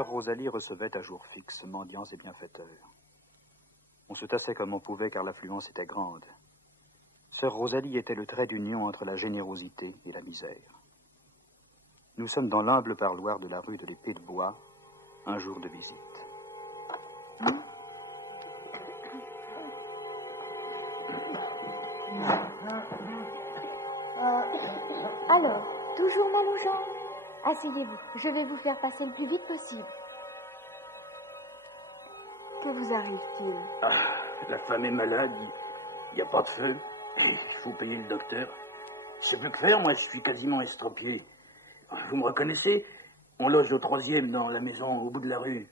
sœur Rosalie recevait à jour fixe mendiants et bienfaiteurs. On se tassait comme on pouvait car l'affluence était grande. Sœur Rosalie était le trait d'union entre la générosité et la misère. Nous sommes dans l'humble parloir de la rue de l'Épée de Bois, un jour de visite. Alors, toujours mal aux jambes? Asseyez-vous, je vais vous faire passer le plus vite possible. Que vous arrive-t-il? La femme est malade, il n'y a pas de feu, il faut payer le docteur. C'est plus que faire, moi je suis quasiment estropié. Vous me reconnaissez? On loge au 3e dans la maison au bout de la rue.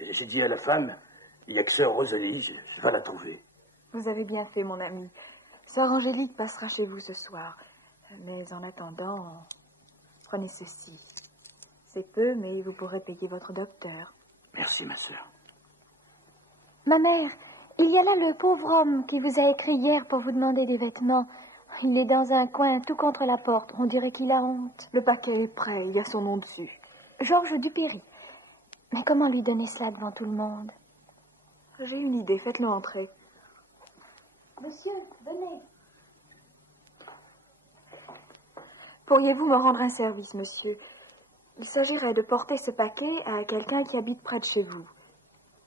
J'ai dit à la femme, il n'y a que sœur Rosalie, je vais la trouver. Vous avez bien fait, mon ami. Sœur Angélique passera chez vous ce soir. Mais en attendant, prenez ceci. C'est peu, mais vous pourrez payer votre docteur. Merci, ma sœur. Ma mère, il y a là le pauvre homme qui vous a écrit hier pour vous demander des vêtements. Il est dans un coin, tout contre la porte. On dirait qu'il a honte. Le paquet est prêt, il y a son nom dessus. Georges Dupéry. Mais comment lui donner ça devant tout le monde? J'ai une idée, faites-le entrer. Monsieur, venez. Pourriez-vous me rendre un service, monsieur? Il s'agirait de porter ce paquet à quelqu'un qui habite près de chez vous.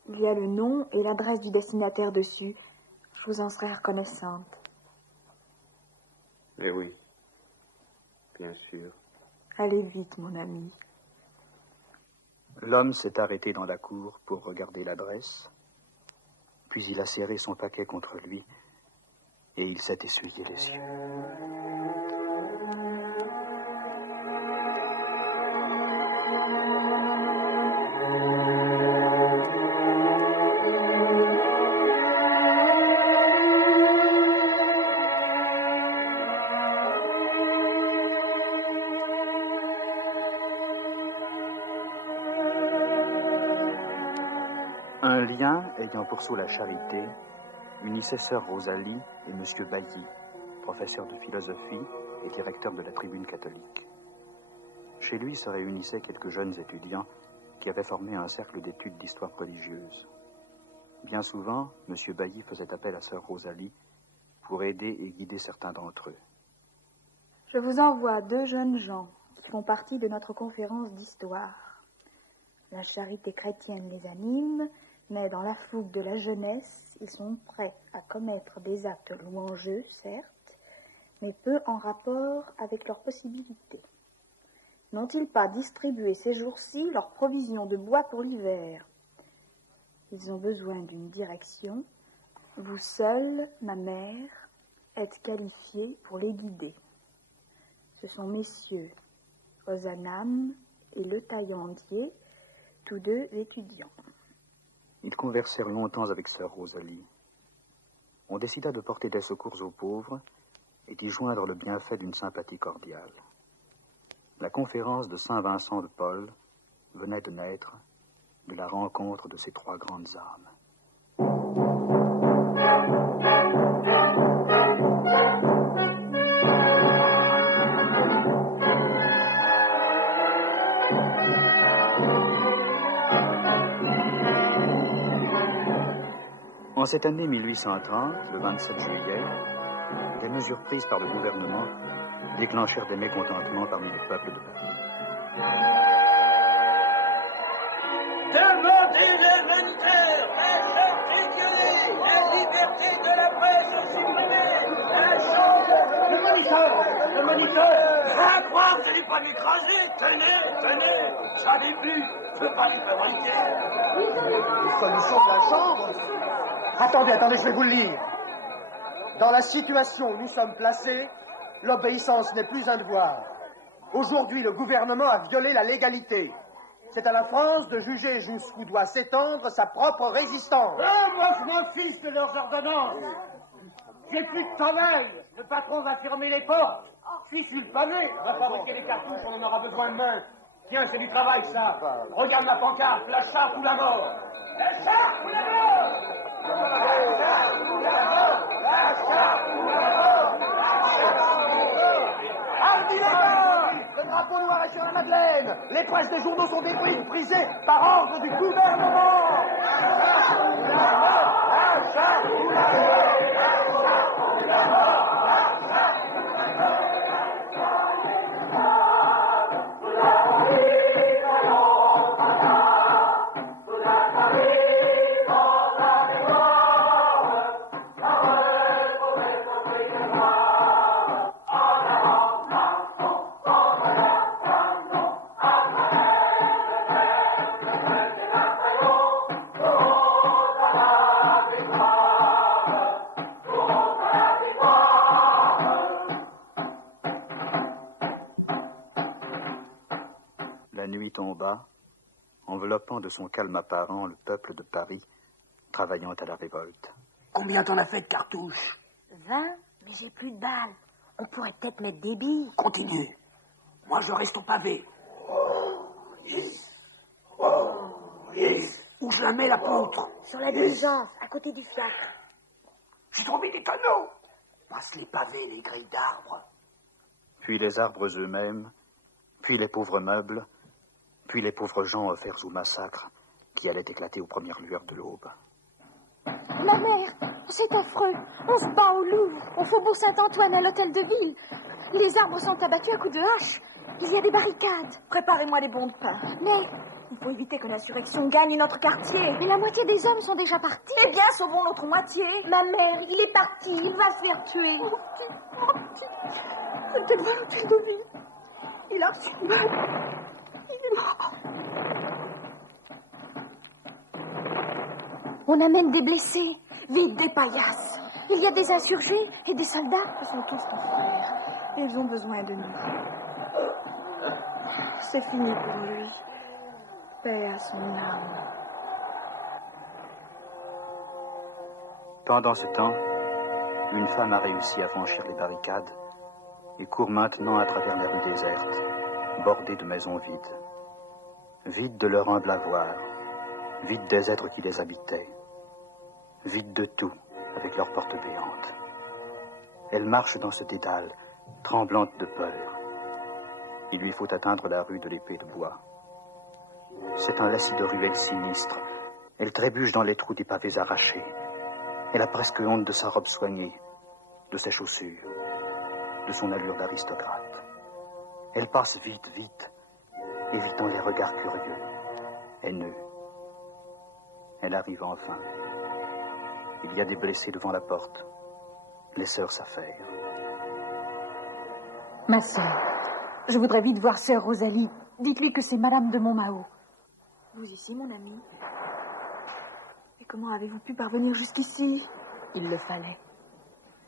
Il y a le nom et l'adresse du destinataire dessus. Je vous en serais reconnaissante. Eh oui, bien sûr. Allez vite, mon ami. L'homme s'est arrêté dans la cour pour regarder l'adresse, puis il a serré son paquet contre lui et il s'est essuyé les yeux. Un lien ayant pour sceau la charité unissait sœur Rosalie et monsieur Bailly, professeur de philosophie et directeur de la Tribune catholique. Chez lui se réunissaient quelques jeunes étudiants qui avaient formé un cercle d'études d'histoire religieuse. Bien souvent, monsieur Bailly faisait appel à sœur Rosalie pour aider et guider certains d'entre eux. Je vous envoie 2 jeunes gens qui font partie de notre conférence d'histoire. La charité chrétienne les anime, mais dans la fougue de la jeunesse, ils sont prêts à commettre des actes louangeux, certes, mais peu en rapport avec leurs possibilités. N'ont-ils pas distribué ces jours-ci leurs provisions de bois pour l'hiver? Ils ont besoin d'une direction. Vous seule, ma mère, êtes qualifiée pour les guider. Ce sont messieurs Ozanam et Le Taillandier, tous 2 étudiants. Ils conversèrent longtemps avec sœur Rosalie. On décida de porter des secours aux pauvres et d'y joindre le bienfait d'une sympathie cordiale. La conférence de Saint Vincent de Paul venait de naître de la rencontre de ces 3 grandes âmes. En cette année 1830, le 27 juillet, des mesures prises par le gouvernement déclenchèrent des mécontentements parmi le peuple de Paris. Demandez les militaires, la charte est violée, la liberté de la presse supprimée, la chambre... Le moniteur, à quoi vous n'allez pas m'écraser? Tenez, ça n'est plus, je veux pas les fabriquer. Dissolution de la chambre? Attendez, je vais vous le lire. Dans la situation où nous sommes placés, l'obéissance n'est plus un devoir. Aujourd'hui, le gouvernement a violé la légalité. C'est à la France de juger jusqu'où doit s'étendre sa propre résistance. Moi, je m'en fiche de leurs ordonnances. J'ai plus de travail. Le patron va fermer les portes. Je suis sur le pavé. On va fabriquer les cartouches, on en aura besoin demain. Tiens, c'est du travail, ça. Regarde la pancarte, la charte ou la mort. La charte ou la mort! La charte ou la mort! La charte ou la mort! Hardi les gars! Le drapeau noir bataille sur la Madeleine. Les presses des journaux sont détruites, brisées par ordre du gouvernement. La nuit tomba, enveloppant de son calme apparent le peuple de Paris, travaillant à la révolte. Combien t'en as fait de cartouches? 20, mais j'ai plus de balles. On pourrait peut-être mettre des billes. Continue. Moi, je reste au pavé. Où je la mets, la poutre? Sur la diligence, à côté du fiacre. J'ai trop mis des tonneaux. Passe les pavés, les grilles d'arbres. Puis les arbres eux-mêmes, puis les pauvres meubles, puis les pauvres gens offerts au massacre qui allait éclater aux premières lueurs de l'aube. Ma mère, c'est affreux. On se bat au Louvre, au faubourg Saint-Antoine, à l'hôtel de ville. Les arbres sont abattus à coups de hache. Il y a des barricades. Préparez-moi des bons de pain. Mais Il faut éviter que l'insurrection gagne notre quartier. la moitié des hommes sont déjà partis. Eh bien, sauvons l'autre moitié. Ma mère, il est parti. Il va se faire tuer. Mettez-moi à l'hôtel de ville. Il a reçu mal. Il est mort. On amène des blessés. Vite, des paillasses. Il y a des insurgés et des soldats. Ils sont tous nos frères. Ils ont besoin de nous. C'est fini pour lui. Paix à son âme. Pendant ce temps, une femme a réussi à franchir les barricades et court maintenant à travers les rues désertes, bordées de maisons vides. Vides de leur humble avoir, vides des êtres qui les habitaient, vides de tout avec leurs portes béantes. Elle marche dans ce dédale, tremblante de peur. Il lui faut atteindre la rue de l'Épée de Bois. C'est un lacis de ruelles sinistres. Elle trébuche dans les trous des pavés arrachés. Elle a presque honte de sa robe soignée, de ses chaussures, de son allure d'aristocrate. Elle passe vite, vite, évitant les regards curieux, haineux. Elle arrive enfin. Il y a des blessés devant la porte. Les sœurs s'affairent. Ma sœur, je voudrais vite voir sœur Rosalie. Dites-lui que c'est Madame de Montmahot. Vous ici, mon ami? Et comment avez-vous pu parvenir jusqu'ici? Il le fallait.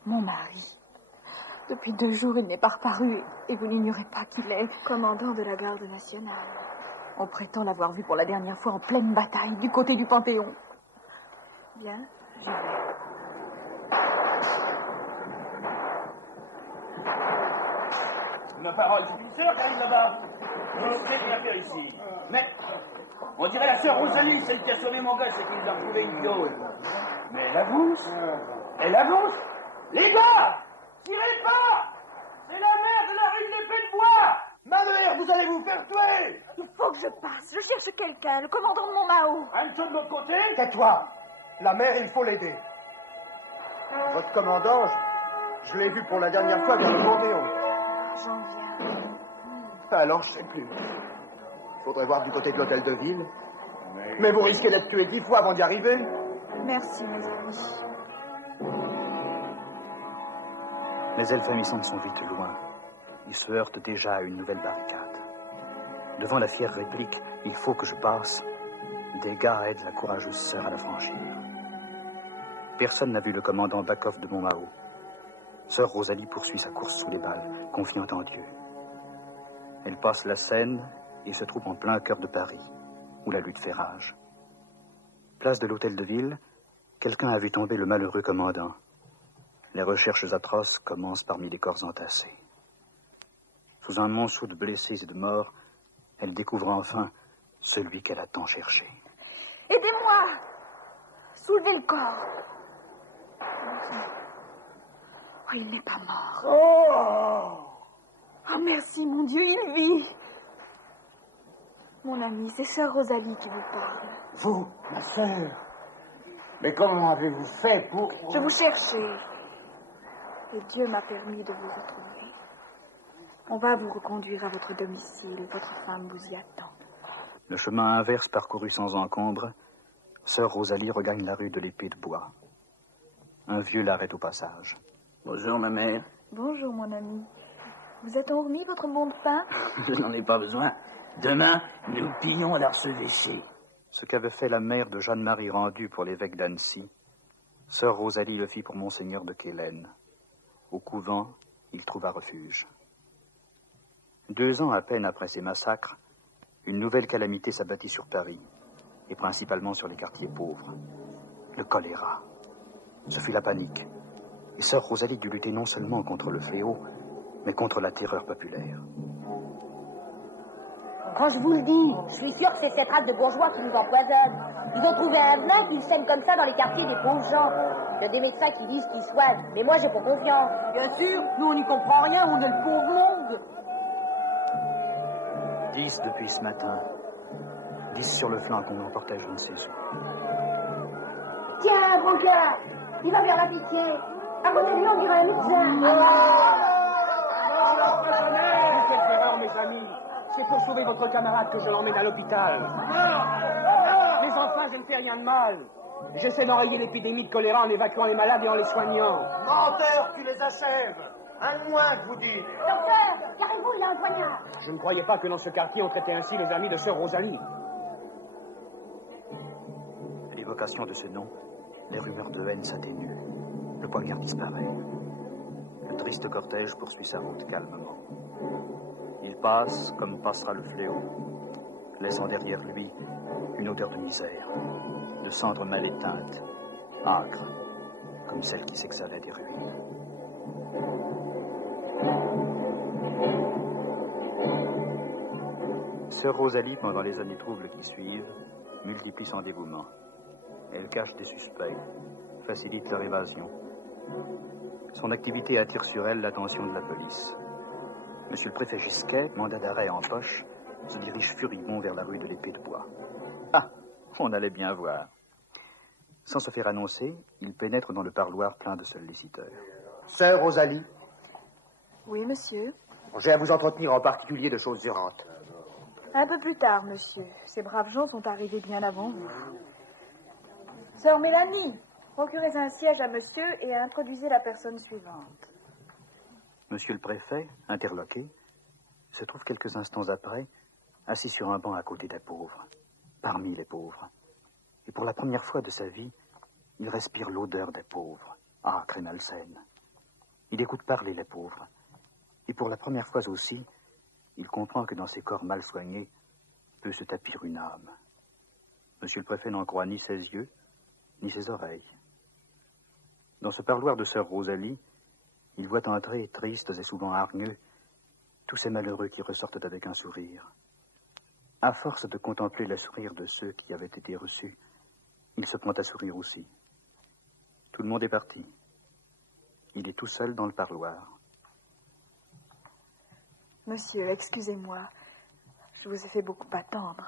Mon mari. Depuis 2 jours, il n'est pas reparu et vous n'ignorez pas qu'il est Commandant de la garde nationale. On prétend l'avoir vu pour la dernière fois en pleine bataille du côté du Panthéon. Bien, j'y vais. Ma parole, c'est une sœur qui arrive là-bas. On ne sait rien faire ici. Mais on dirait la sœur Rosalie, celle qui a sauvé mon gosse et qui nous a retrouvé une piole. Mais elle avance. Elle avance. Les gars, tirez pas. C'est la mère de la rue de l'Épée de Bois. Ma mère, vous allez vous faire tuer. Il faut que je passe. Je cherche quelqu'un, le commandant de Montmahot. Hanson de l'autre côté. Tais-toi. La mère, il faut l'aider. Votre commandant, je l'ai vu pour la dernière fois vers le Panthéon. J'en viens. Alors, je sais plus. Faudrait voir du côté de l'hôtel de ville. Mais vous risquez d'être tué 10 fois avant d'y arriver. Merci, mes amis. Mais Elphamissant sont vite loin. Ils se heurtent déjà à une nouvelle barricade. Devant la fière réplique, il faut que je passe, des gars aident la courageuse sœur à la franchir. Personne n'a vu le commandant Bakov de Montmahot. Sœur Rosalie poursuit sa course sous les balles, confiante en Dieu. Elle passe la Seine et se trouve en plein cœur de Paris, où la lutte fait rage. Place de l'hôtel de ville, quelqu'un a vu tomber le malheureux commandant. Les recherches atroces commencent parmi les corps entassés. Sous un monceau de blessés et de morts, elle découvre enfin celui qu'elle a tant cherché. Aidez-moi. Soulevez le corps. Oh, il n'est pas mort. Oh, merci, mon Dieu, il vit. Mon ami, c'est sœur Rosalie qui vous parle. Vous, ma sœur. Mais comment avez-vous fait pour... Je vous cherchais. Et Dieu m'a permis de vous retrouver. On va vous reconduire à votre domicile. Votre femme vous y attend. Le chemin inverse parcouru sans encombre, sœur Rosalie regagne la rue de l'Épée de Bois. Un vieux l'arrête au passage. Bonjour, ma mère. Bonjour, mon ami. Vous êtes remis votre bon de pain? Je n'en ai pas besoin. Demain, nous pillons à l'archevêché. Ce qu'avait fait la mère de Jeanne-Marie Rendu pour l'évêque d'Annecy, sœur Rosalie le fit pour monseigneur de Quélen. Au couvent, il trouva refuge. 2 ans à peine après ces massacres, une nouvelle calamité s'abattit sur Paris, et principalement sur les quartiers pauvres. Le choléra. Ce fut la panique. Et sœur Rosalie dut lutter non seulement contre le fléau, mais contre la terreur populaire. Quand je vous le dis, je suis sûr que c'est cette race de bourgeois qui nous empoisonne. Ils ont trouvé un venin qu'ils sèment comme ça dans les quartiers des pauvres gens. Il y a des médecins qui disent qu'ils soignent, mais moi j'ai pas confiance. Bien sûr, nous on n'y comprend rien, on est le pauvre monde. 10 depuis ce matin. 10 sur le flanc qu'on emportait je ne sais où. Tiens, bon gars, il va vers la pitié. À côté de lui, on dirait un médecin. Quelle erreur, mes amis. C'est pour sauver votre camarade que je l'emmène à l'hôpital. Mais enfin, je ne fais rien de mal. J'essaie d'enrayer l'épidémie de choléra en évacuant les malades et en les soignant. Menteur, tu les achèves. Un de moins que vous dites. Docteur, carrez-vous, il a un poignard. Je ne croyais pas que dans ce quartier, on traitait ainsi les amis de sœur Rosalie. À l'évocation de ce nom, les rumeurs de haine s'atténuent. Le poignard disparaît. Le triste cortège poursuit sa route calmement. Il passe comme passera le fléau, laissant derrière lui une odeur de misère, de cendres mal éteintes, âcres, comme celle qui s'exhalait des ruines. Sœur Rosalie, pendant les années troubles qui suivent, multiplie son dévouement. Elle cache des suspects, facilite leur évasion. Son activité attire sur elle l'attention de la police. Monsieur le préfet Gisquet, mandat d'arrêt en poche, se dirige furibond vers la rue de l'Épée de Bois. Ah, on allait bien voir. Sans se faire annoncer, il pénètre dans le parloir plein de solliciteurs. Sœur Rosalie, Oui, monsieur. j'ai à vous entretenir en particulier de choses urgentes. Un peu plus tard, monsieur. Ces braves gens sont arrivés bien avant vous. Sœur Mélanie, procurez un siège à monsieur et introduisez la personne suivante. Monsieur le préfet, interloqué, se trouve quelques instants après, assis sur un banc à côté des pauvres, parmi les pauvres. Et pour la première fois de sa vie, il respire l'odeur des pauvres, âcre et malsaine. Il écoute parler les pauvres. Et pour la première fois aussi, il comprend que dans ces corps mal soignés peut se tapir une âme. Monsieur le préfet n'en croit ni ses yeux, ni ses oreilles. Dans ce parloir de sœur Rosalie, il voit entrer, tristes et souvent hargneux, tous ces malheureux qui ressortent avec un sourire. À force de contempler le sourire de ceux qui avaient été reçus, il se prend à sourire aussi. Tout le monde est parti. Il est tout seul dans le parloir. Monsieur, excusez-moi. Je vous ai fait beaucoup attendre.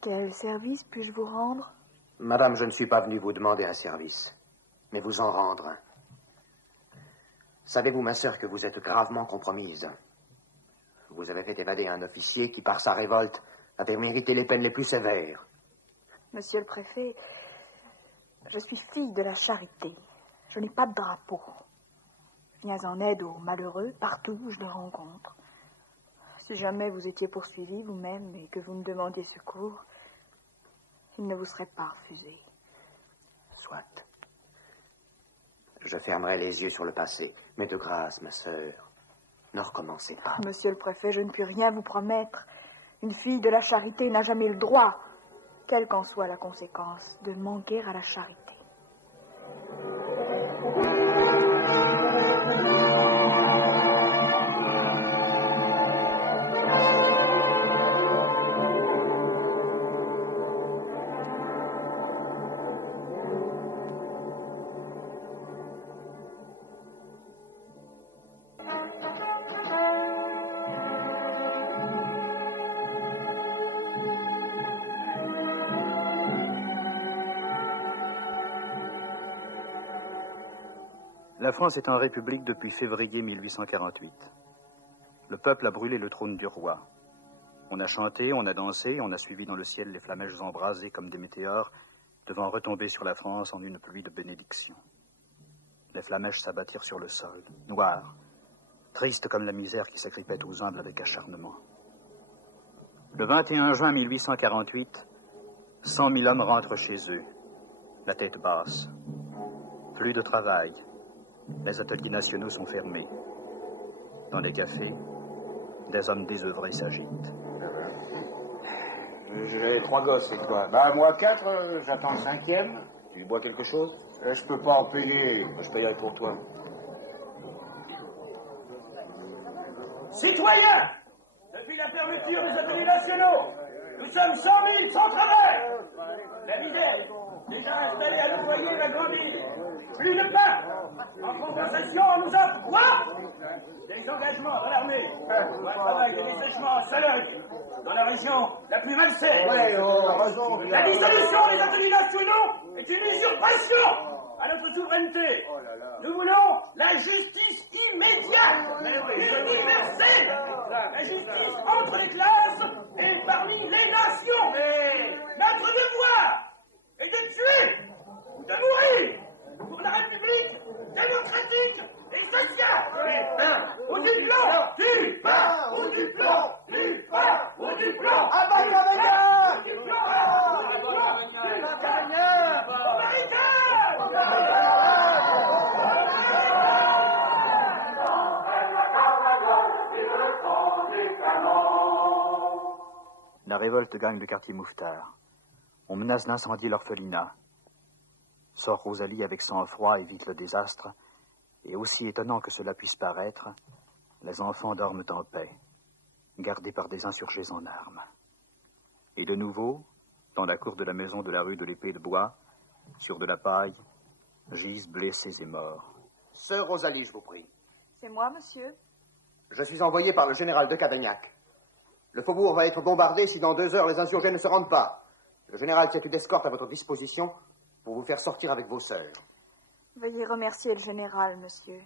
Quel service puis-je vous rendre? Madame, je ne suis pas venu vous demander un service, mais vous en rendre un. Savez-vous, ma sœur, que vous êtes gravement compromise? Vous avez fait évader un officier qui, par sa révolte, avait mérité les peines les plus sévères. Monsieur le préfet, je suis fille de la charité. Je n'ai pas de drapeau. Je viens en aide aux malheureux partout où je les rencontre. Si jamais vous étiez poursuivi vous-même et que vous me demandiez secours, il ne vous serait pas refusé. Soit. Je fermerai les yeux sur le passé. Mais de grâce, ma sœur, ne recommencez pas. Monsieur le préfet, je ne puis rien vous promettre. Une fille de la charité n'a jamais le droit, quelle qu'en soit la conséquence, de manquer à la charité. La France est en république depuis février 1848. Le peuple a brûlé le trône du roi. On a chanté, on a dansé, on a suivi dans le ciel les flamèches embrasées comme des météores, devant retomber sur la France en une pluie de bénédictions. Les flamèches s'abattirent sur le sol, noires, tristes comme la misère qui s'agrippait aux humbles avec acharnement. Le 21 juin 1848, 100 000 hommes rentrent chez eux, la tête basse. Plus de travail. Les ateliers nationaux sont fermés. Dans les cafés, des hommes désœuvrés s'agitent. J'ai 3 gosses, et toi? Bah, moi 4, j'attends le 5e. Tu bois quelque chose? Je peux pas en payer. Je payerai pour toi. Citoyens, depuis la fermeture des ateliers nationaux, nous sommes 100 000 sans travail. La misère, déjà installée à nos foyers, va grandir. Plus de pain. En compensation, on nous offre quoi? Des engagements dans l'armée. Un travail de dessèchement en Sologne, dans la région la plus malsaine. La dissolution des ateliers nationaux est une usurpation à notre souveraineté. Nous voulons la justice immédiate, universelle. La justice entre les classes et parmi les nations. Notre devoir est de tuer ou de mourir pour la République démocratique et sociale. Ou du plan, du pain, ou du plan, du pain, ou du plan. À Cavagna, du plan, à Cavagna, aux barricades. La révolte gagne le quartier Mouffetard. On menace d'incendier l'orphelinat. Sort Rosalie avec sang-froid, évite le désastre, et aussi étonnant que cela puisse paraître, les enfants dorment en paix, gardés par des insurgés en armes. Et de nouveau, dans la cour de la maison de la rue de l'Épée de Bois, sur de la paille, gisent blessés et morts. Sœur Rosalie, je vous prie. C'est moi, monsieur. Je suis envoyé par le général de Cavaignac. Le faubourg va être bombardé si dans 2 heures les insurgés ne se rendent pas. Le général tient une escorte à votre disposition pour vous faire sortir avec vos sœurs. Veuillez remercier le général, monsieur.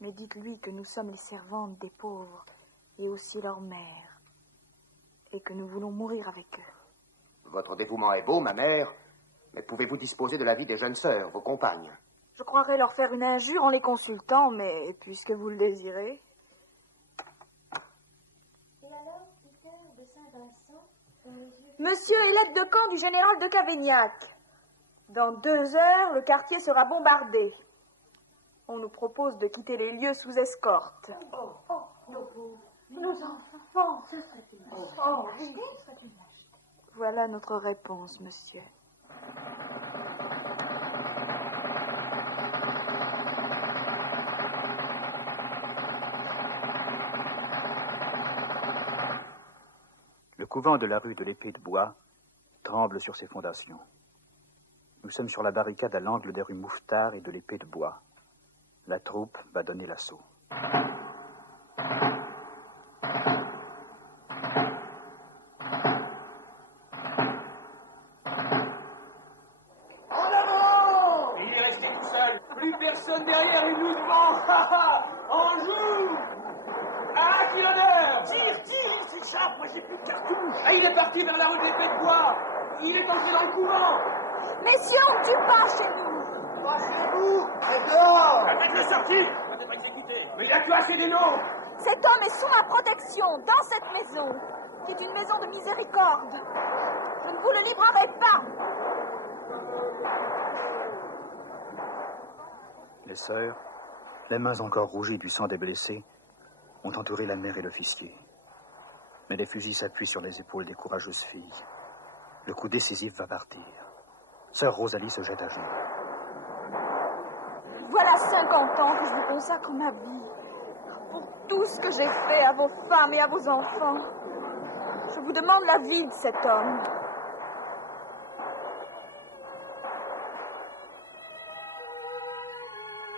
Mais dites-lui que nous sommes les servantes des pauvres et aussi leurs mères. Et que nous voulons mourir avec eux. Votre dévouement est beau, ma mère, mais pouvez-vous disposer de la vie des jeunes sœurs, vos compagnes? Je croirais leur faire une injure en les consultant, mais puisque vous le désirez... Monsieur est l'aide de camp du général de Cavaignac. Dans 2 heures, le quartier sera bombardé. On nous propose de quitter les lieux sous escorte. Nos enfants, ce serait une lâcheté. Voilà notre réponse, monsieur. Le couvent de la rue de l'Épée de Bois tremble sur ses fondations. Nous sommes sur la barricade à l'angle des rues Mouffetard et de l'Épée de Bois. La troupe va donner l'assaut. En avant! Il est resté tout seul. Plus personne derrière, il nous devant. En joue! Ah, qui l'honneur! Tire, il s'échappe, moi j'ai plus de cartouches. Ah, il est parti vers la rue de l'Épée de Bois. Il est entré dans le couvent. Messieurs, on ne tue pas chez nous. Pas chez vous, c'est dehors. Faites-le sortir. On va pas exécuter. Mais il a tué assez des noms. Cet homme est sous ma protection, dans cette maison, qui est une maison de miséricorde. Je ne vous le livrerai pas. Les sœurs, les mains encore rougies du sang des blessés, ont entouré la mère et le fils-fier. Mais les fusils s'appuient sur les épaules des courageuses filles. Le coup décisif va partir. Sœur Rosalie se jette à genoux. Voilà 50 ans que je vous consacre ma vie. Pour tout ce que j'ai fait à vos femmes et à vos enfants. Je vous demande la vie de cet homme.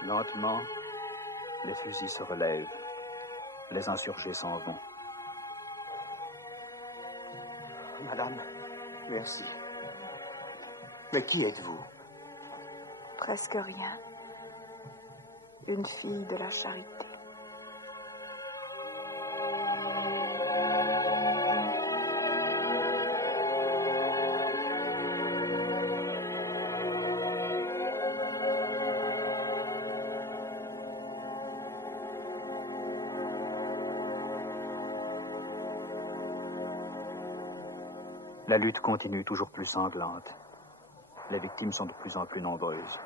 Lentement, les fusils se relèvent. Les insurgés s'en vont. Madame, merci. Mais qui êtes-vous? Presque rien. une fille de la charité. La lutte continue toujours plus sanglante. Les victimes sont de plus en plus nombreuses.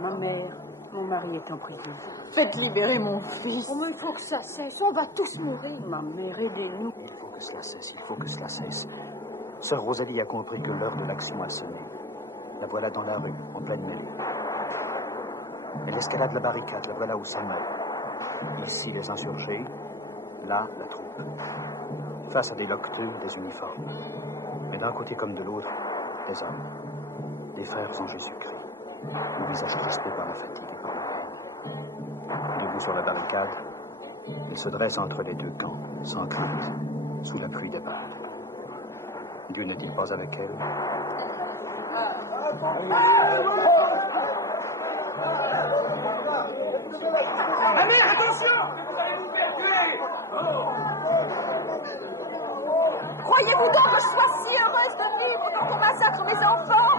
Ma mère, mon mari est en prison. Faites libérer mon fils. Oh, mais il faut que ça cesse, on va tous mourir. Ma mère, aidez-nous. Il faut que cela cesse, il faut que cela cesse. Sœur Rosalie a compris que l'heure de l'action a sonné. La voilà dans la rue, en pleine mêlée. Elle escalade la barricade, la voilà où ça meurt. Ici, les insurgés, là, la troupe. Face à des locteux, des uniformes. Mais d'un côté comme de l'autre, des hommes. Des frères en Jésus-Christ. Le visage crispé par la fatigue et par la peine. Debout sur la barricade, ils se dressent entre les deux camps, sans crainte, sous la pluie des balles. Dieu n'est-il pas avec elle? Ma mère, attention! Vous allez vous faire tuer! Croyez-vous donc que je sois si heureuse de vivre quand on massacre mes enfants?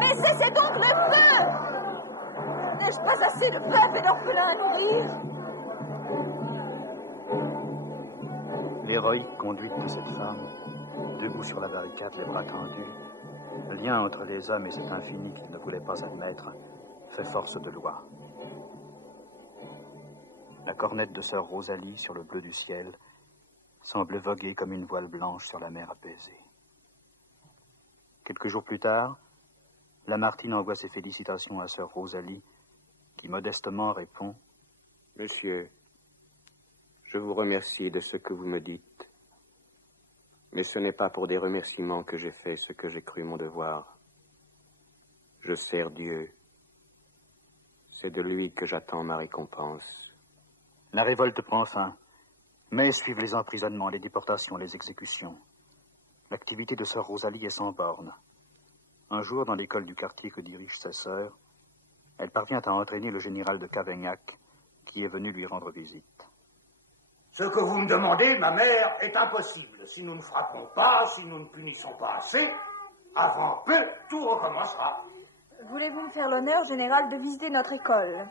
Mais cessez donc le feu! N'ai-je pas assez de veuves et d'orphelins à nourrir? L'héroïque conduite de cette femme, debout sur la barricade, les bras tendus, le lien entre les hommes et cet infini qu'il ne voulait pas admettre, fait force de loi. La cornette de sœur Rosalie sur le bleu du ciel semble voguer comme une voile blanche sur la mer apaisée. Quelques jours plus tard, Lamartine envoie ses félicitations à sœur Rosalie, qui modestement répond: Monsieur, je vous remercie de ce que vous me dites, mais ce n'est pas pour des remerciements que j'ai fait ce que j'ai cru mon devoir. Je sers Dieu. C'est de lui que j'attends ma récompense. La révolte prend fin, mais suivent les emprisonnements, les déportations, les exécutions. L'activité de sœur Rosalie est sans borne. Un jour, dans l'école du quartier que dirigent ses sœurs, elle parvient à entraîner le général de Cavaignac, qui est venu lui rendre visite. Ce que vous me demandez, ma mère, est impossible. Si nous ne frappons pas, si nous ne punissons pas assez, avant peu, tout recommencera. Voulez-vous me faire l'honneur, général, de visiter notre école?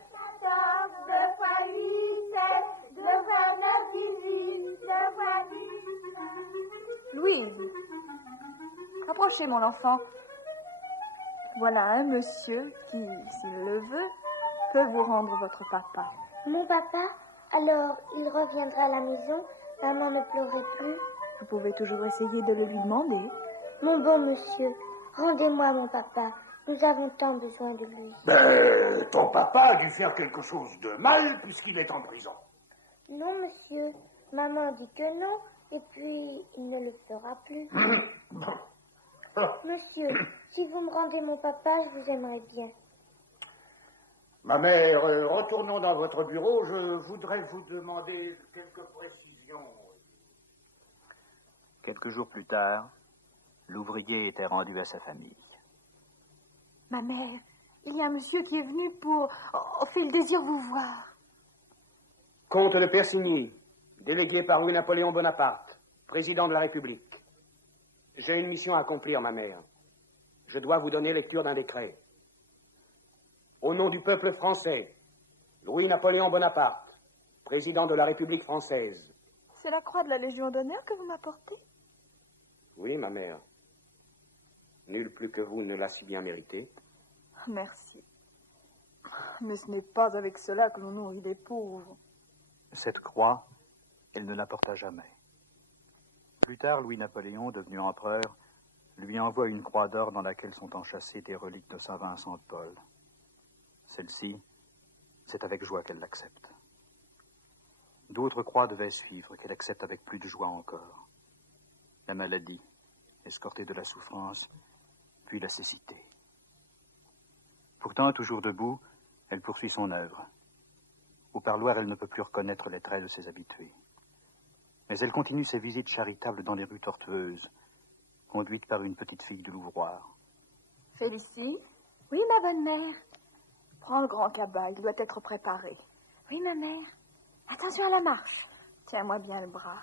Louise, approchez, mon enfant. Voilà un monsieur qui, s'il le veut, peut vous rendre votre papa. Mon papa? Alors, il reviendra à la maison. Maman ne pleurait plus. Vous pouvez toujours essayer de le lui demander. Mon bon monsieur, rendez-moi mon papa. Nous avons tant besoin de lui. Ton papa a dû faire quelque chose de mal puisqu'il est en prison. Non, monsieur. Maman dit que non, et puis il ne le fera plus. Monsieur, si vous me rendez mon papa, je vous aimerais bien. Ma mère, retournons dans votre bureau. Je voudrais vous demander quelques précisions. Quelques jours plus tard, l'ouvrier était rendu à sa famille. Ma mère, il y a un monsieur qui est venu pour... Oh, fait le désir vous voir. Comte de Persigny, délégué par Louis-Napoléon Bonaparte, président de la République. J'ai une mission à accomplir, ma mère. Je dois vous donner lecture d'un décret. Au nom du peuple français, Louis-Napoléon Bonaparte, président de la République française. C'est la croix de la Légion d'honneur que vous m'apportez? Oui, ma mère. Nul plus que vous ne l'a si bien mérité. Merci. Mais ce n'est pas avec cela que l'on nourrit les pauvres. Cette croix, elle ne la porta jamais. Plus tard, Louis-Napoléon, devenu empereur, lui envoie une croix d'or dans laquelle sont enchâssées des reliques de Saint Vincent de Paul. Celle-ci, c'est avec joie qu'elle l'accepte. D'autres croix devaient suivre, qu'elle accepte avec plus de joie encore. La maladie, escortée de la souffrance, puis la cécité. Pourtant, toujours debout, elle poursuit son œuvre. Au parloir, elle ne peut plus reconnaître les traits de ses habitués. Mais elle continue ses visites charitables dans les rues tortueuses, conduite par une petite fille de l'ouvroir. Félicie? Oui, ma bonne mère. Prends le grand cabas, il doit être préparé. Oui, ma mère. Attention à la marche. Tiens-moi bien le bras.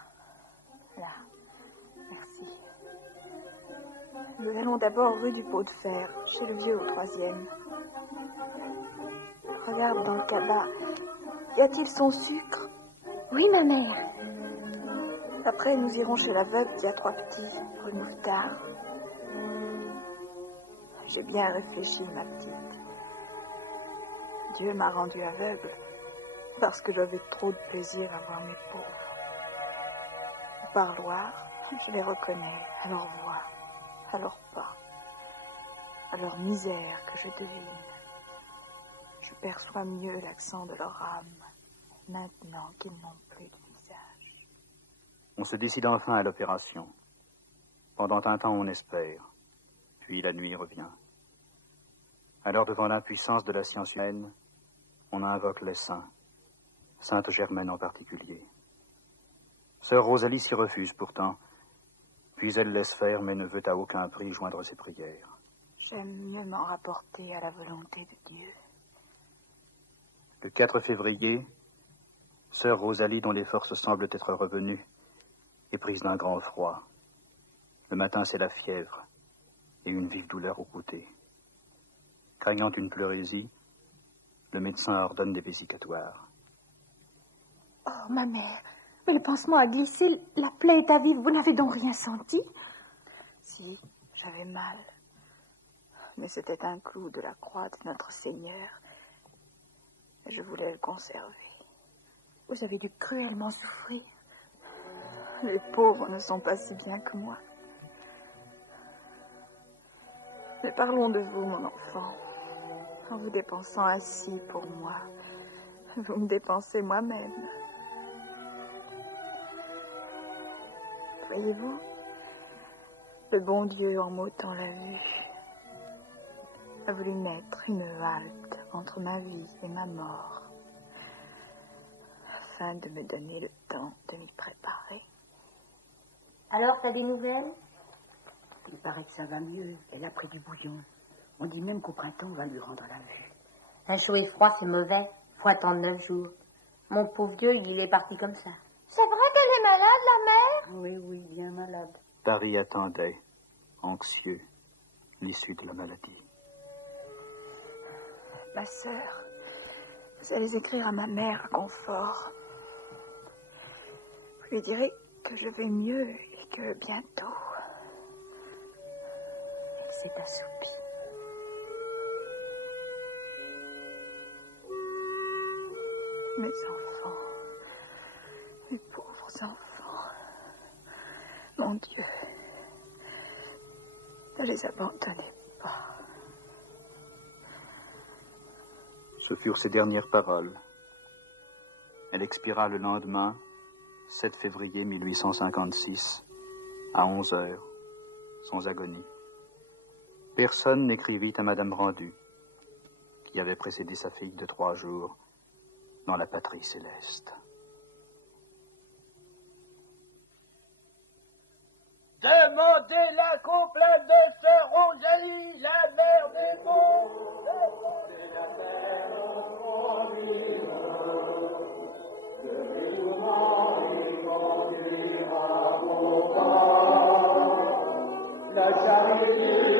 Là. Merci. Nous allons d'abord rue du Pot de Fer, chez le vieux au 3e. Regarde dans le cabas. Y a-t-il son sucre? Oui, ma mère. Après, nous irons chez l'aveugle qui a 3 petits, rue Mouffetard. J'ai bien réfléchi, ma petite. Dieu m'a rendue aveugle parce que j'avais trop de plaisir à voir mes pauvres. Au parloir, je les reconnais à leur voix, à leur pas, à leur misère que je devine. Je perçois mieux l'accent de leur âme maintenant qu'ils n'ont plus de visage. On se décide enfin à l'opération. Pendant un temps, on espère. Puis la nuit revient. Alors, devant l'impuissance de la science humaine, on invoque les saints, Sainte Germaine en particulier. Sœur Rosalie s'y refuse pourtant, puis elle laisse faire, mais ne veut à aucun prix joindre ses prières. J'aime mieux m'en rapporter à la volonté de Dieu. Le 4 février, Sœur Rosalie, dont les forces semblent être revenues, est prise d'un grand froid. Le matin, c'est la fièvre et une vive douleur au côté. Craignant une pleurésie, le médecin ordonne des vésicatoires. Oh, ma mère, mais le pansement a glissé, la plaie est à vivre, vous n'avez donc rien senti? Si, j'avais mal. Mais c'était un clou de la croix de notre Seigneur. Je voulais le conserver. Vous avez dû cruellement souffrir. Les pauvres ne sont pas si bien que moi. Mais parlons de vous, mon enfant. En vous dépensant ainsi pour moi, vous me dépensez moi-même. Voyez-vous, le bon Dieu, en m'ôtant la vue, a voulu mettre une halte entre ma vie et ma mort, afin de me donner le temps de m'y préparer. Alors, t'as des nouvelles? Il paraît que ça va mieux. Elle a pris du bouillon. On dit même qu'au printemps, on va lui rendre la vue. Un chaud et froid, c'est mauvais. Faut attendre 9 jours. Mon pauvre vieux, il est parti comme ça. C'est vrai qu'elle est malade, la mère? Oui, oui, bien malade. Paris attendait, anxieux, l'issue de la maladie. Ma sœur, vous allez écrire à ma mère un confort. Vous lui direz que je vais mieux et que bientôt... Elle s'est assoupie. Mes enfants, mes pauvres enfants, mon Dieu, ne les abandonnez pas. Ce furent ses dernières paroles. Elle expira le lendemain, 7 février 1856, à 11 heures, sans agonie. Personne n'écrivit à Madame Rendu, qui avait précédé sa fille de 3 jours dans la patrie céleste. Demandez la complainte de Sœur Rosalie, la mère des monts. La charité